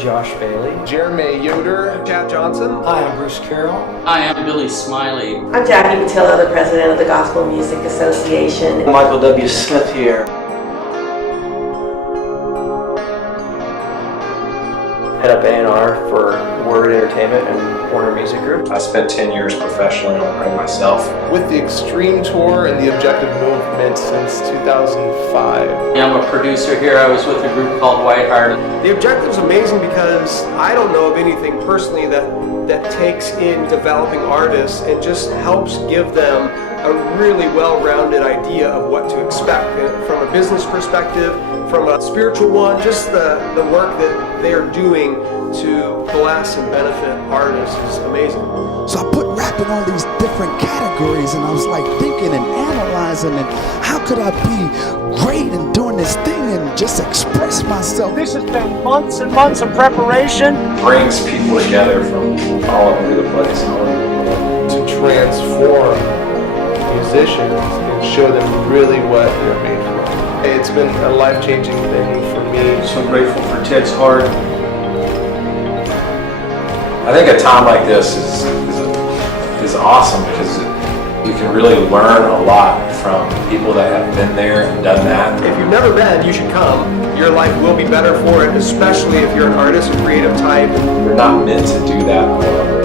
Josh Bailey. Jerimae Yoder. Chad Johnson. Hi, I'm Bruce Carroll. Hi, I'm Billy Smiley. I'm Jackie Patillo, the president of the Gospel Music Association. Michael W. Smith here. Head up A&R for Word Entertainment and Warner Music Group. I spent 10 years professionally on writing myself. With the Extreme Tour and the Objective Movement since 2005. I'm a producer here. I was with a group called Whiteheart. The Objective's amazing because I don't know of anything personally that takes in developing artists and just helps give them a really well-rounded idea of what to expect from a business perspective, from a spiritual one, just the work that they are doing to bless and benefit artists is amazing. So I put rap in all these different categories, and I was like thinking and analyzing, and how could I be great in doing this thing and just express myself? This has been months and months of preparation. Brings people together from all over the place. To transform musicians and show them really what they're made for. It's been a life-changing thing for me. So grateful for Ted's heart. I think a time like this is awesome because you can really learn a lot from people that have been there and done that. If you've never been, you should come. Your life will be better for it, especially if you're an artist, a creative type. You're not meant to do that alone.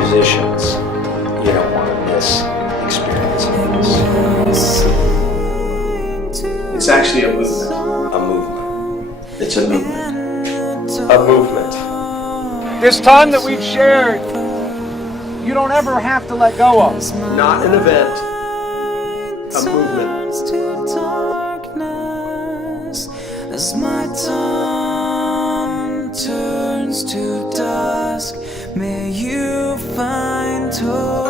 Musicians, you don't want to miss experiencing this. It's actually a movement. A movement. It's a movement. A movement. This time that we've shared, you don't ever have to let go of. Not an event, a movement. As my dawn turns to dusk, may you find hope.